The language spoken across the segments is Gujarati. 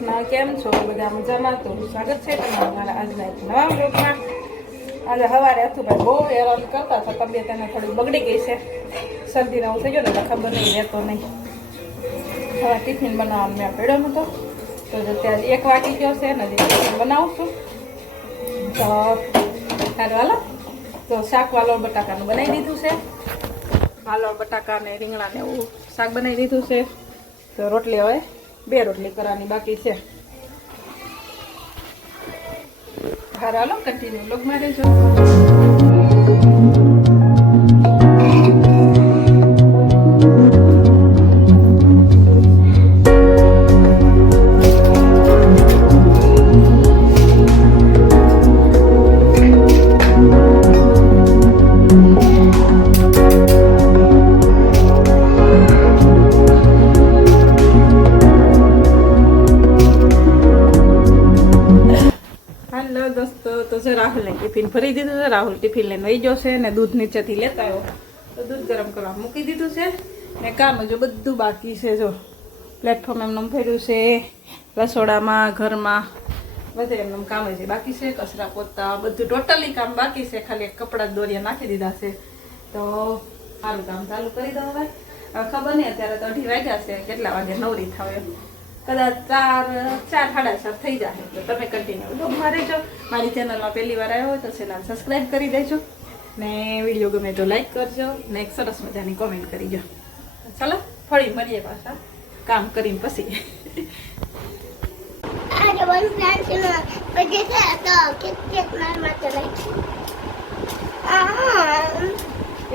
કૃષ્ણ, કેમ છો બધા? મજામાં? તો સ્વાગત છે તમારું મારા આજના એક નવા વ્લોગમાં. આજે સવારે અથુભાઈ બહુ હેરાન કરતા હતા, તબિયત એને થોડી બગડી ગઈ છે, શરદીને એવું થઈ ગયો ને ખબર નહીં રહેતો નહીં. હવે ટિફિન બનાવવાનું મેં પડ્યો નહોતો, તો અત્યારે 1 વાગી ગયો છે ને ટિફિન બનાવું છું. તો સારું હાલો, તો શાક વાલોળ બટાકાનું બનાવી દીધું છે. વાલોળ બટાકા ને રીંગણા ને એવું શાક બનાવી દીધું છે. તો રોટલી હવે 2 રોટલી કરવાની બાકી છે. સારું હાલો, કન્ટિન્યુ બ્લોગમાં રહેજો. રાહુલને ટિફિન ભરી દીધું છે. રાહુલ ટિફિન લઈને વહી ગયો છે ને દૂધ નીચેથી લેતા આવ્યો, તો દૂધ ગરમ કરવા મૂકી દીધું છે. ને કામ જો બધું બાકી છે, જો પ્લેટફોર્મ એમનું ફેર્યું છે, રસોડામાં ઘરમાં બધે એમનું કામ છે બાકી છે. કચરા પોતા બધું ટોટલી કામ બાકી છે, ખાલી કપડાં દોરિયા નાખી દીધા છે. તો સારું કામ ચાલુ કરી દઉં. હવે ખબર નહીં, અત્યારે તો 2:30 વાગ્યા છે, કેટલા વાગે નવરી થાવ એમ કદાચ 4 સાડા 4 થઈ જાય. તો તમે કન્ટિન્યુ બ્લોગમાં રહેજો. મારી ચેનલમાં પહેલી વાર આવ્યો હોય તો ચેનલ સબસ્ક્રાઈબ કરી દેજો, ને વિડીયો ગમે તો લાઈક કરજો, ને એક સરસ મજાની કોમેન્ટ કરીજો. ચાલો ફરી મળીએ પાછા કામ કરીને પછી.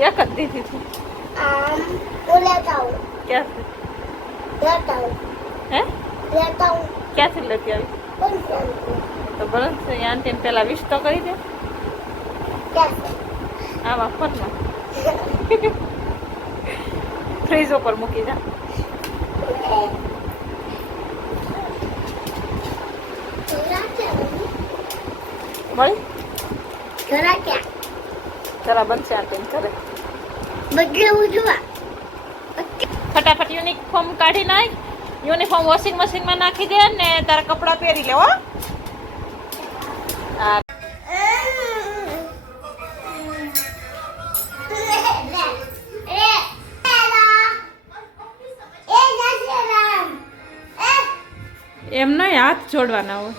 એક જ દીધી હતી ક્યાંથી લેતી આવી? તો બરસ આંટી પેલા 20 તો કરી દે આમાં ફોનમાં ફ્રીજ ઉપર મૂકી જા. મળી જરા બનશે આંટી કરે ફટાફટ યુનિફોર્મ કાઢી નાખ. યુનિફોર્મ વોશિંગ મશીનમાં નાખી દે ને તારા કપડાં પહેરી લેવો. એમ નહીં, હાથ જોડવાના હોય.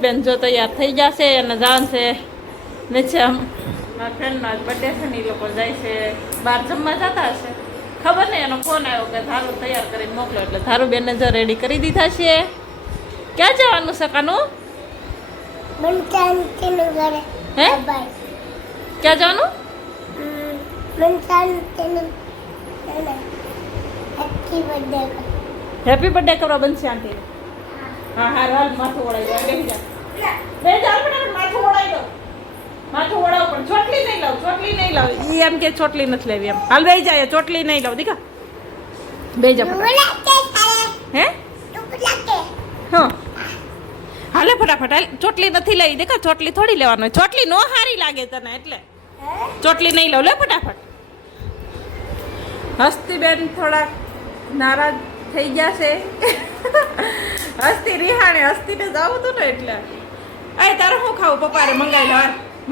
બેન જો તૈયાર થઈ જશે અને જાણશે નીચે. મારા ફ્રેન્ડનો આજ બર્થડે છે ને, એ લોકો જાય છે બહાર જમવા જતા હશે. ખબર નહીં, એનો ફોન આવ્યો કે ધારું તૈયાર કરીને મોકલો, એટલે ધારું બેનને જો રેડી કરી દીધા છે. ક્યાં જવાનું છે કાનું? હે ક્યાં જવાનું? હેપી બર્થડે કરવા બનશે આંટી. હા હાર હાલ, માથું ઓળાઈ દો, બેસી જા. બે ચાલ ફટાફટ માથું ઓળાઈ દો. માથું ઓળાવ પણ ચોટલી નહીં લાવ, ચોટલી નહીં લાવ. ઈ એમ કે ચોટલી નથી લેવી એમ. હાલ બેસી જાય, ચોટલી નહીં લાવ દીકા. બે જા હે હા હાલે ફટાફટ હાલ. ચોટલી નથી લઈ દેખા, ચોટલી થોડી લેવાનું. ચોટલી નો હારી લાગે તને એટલે ચોટલી નહીં લાવ. લે ફટાફટ. હસ્તી બેન થોડા નારાજ થઈ ગયા છે. હસ્તી રિહાણે હસ્તીને જવું હતું ને એટલે. અરે તારે શું ખાવું? પપ્પાને મંગાવી લો.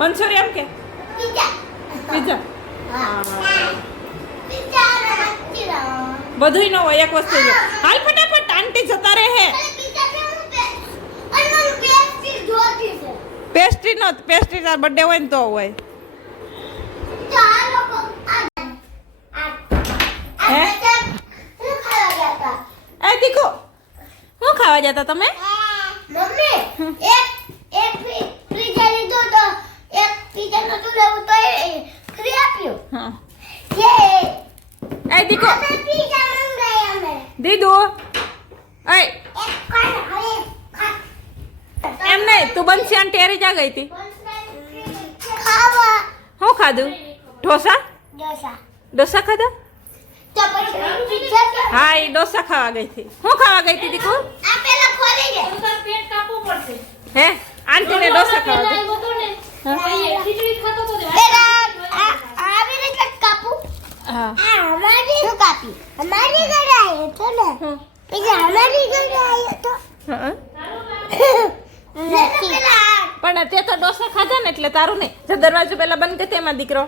મંચુરિયન કે પીઝા? બધું ન હોય, એક વસ્તુ જો. હાલ ફટાફટ, આંટી જતા રહે. પેસ્ટ્રી નો, પેસ્ટ્રી તાર બર્થડે હોય ને તો હોય. હે દીકો શું ખાવા જતા તમે? મમ્મી એક ફ્રીઝર લીધો તો દીદુ એ એમ નહીં તું બનશે અને ટેરી જા ગઈ હતી શું ખાધું ઢોસા ડોસા ખાધા હા એ ડોસા ખાવા ગઈ હતી શું ખાવા ગઈ હતી દીકુ હે આંટીને ડોસા ખાવા ગઈ પણ તે તો ડોસા ખાધા ને એટલે તારું નહીં જો દરવાજો પેલા બંધ કે તેમાં દીકરો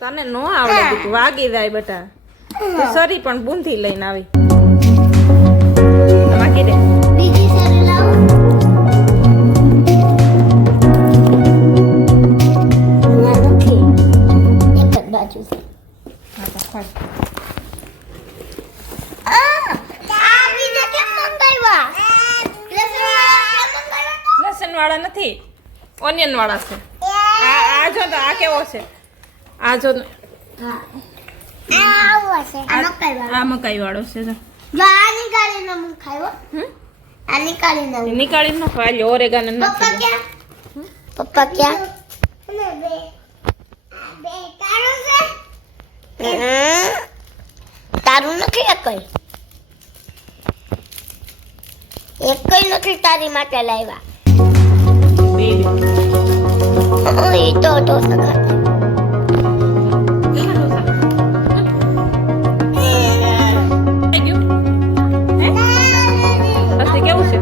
તને નો આવડે દીકુ વાગી જાય બેટા તું સરી પણ બૂંધી લઈને આવી વાગી દે લસણ વાળા નથી ઓનિયન વાળા છે આ જો તો આ કેવો છે આ જો આ મકાઈ વાળો છે જો નીકાળી નો ખાય ઓરેગાનો નથી પપ્પા ક્યાં તારું નથી એકઈ નથી તારી માટે લાવ્યા એ તો કેવું છે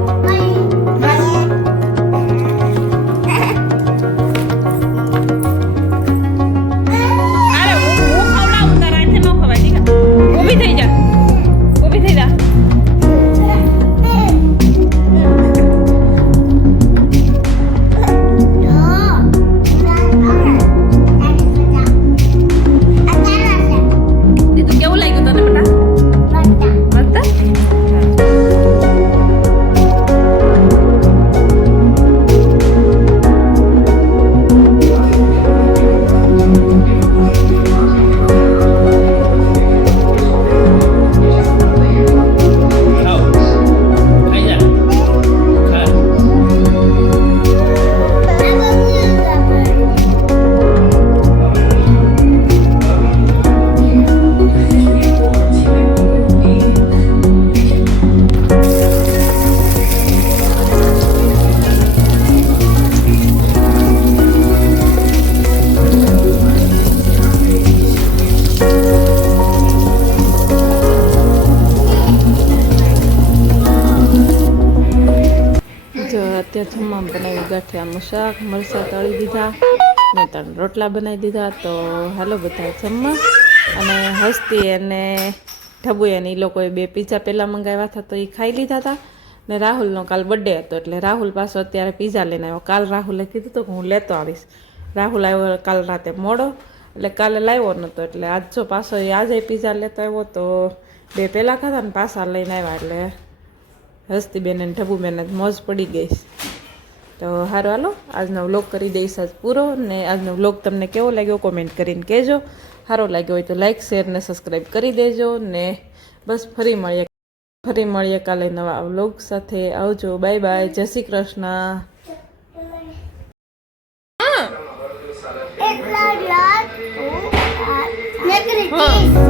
અત્યારે જમવા બનાવી ગાંઠિયાનું શાક મરચાં તળી દીધા ને 3 રોટલા બનાવી દીધા તો હાલો બધા જમવા અને હસ્તી અને ઢબુયાને એ લોકોએ 2 પીઝા પહેલાં મંગાવ્યા હતા તો એ ખાઈ લીધા હતા ને રાહુલનો કાલ બર્થડે હતો એટલે રાહુલ પાછો અત્યારે પીઝા લઈને આવ્યો કાલ રાહુલે કીધું તો હું લેતો આવીશ રાહુલ આવ્યો કાલ રાતે મોડો એટલે કાલે લાવ્યો નહોતો એટલે આજ જો પાછો એ આજે પીઝા લેતો આવ્યો તો 2 પહેલાં ખાધા ને પાછા લઈને આવ્યા એટલે હસ્તી બેન અને ઢબુ બેન મોજ પડી ગઈ તો સારું હાલો આજનો વ્લોગ કરી દઈશ આજ પૂરો ને આજનો વ્લોગ તમને કેવો લાગ્યો કોમેન્ટ કરીને કહેજો સારો લાગ્યો હોય તો લાઈક શેર ને સબસ્ક્રાઈબ કરી દેજો ને બસ ફરી મળીએ કાલે નવા વ્લોગ સાથે આવજો બાય બાય જય શ્રી કૃષ્ણ હા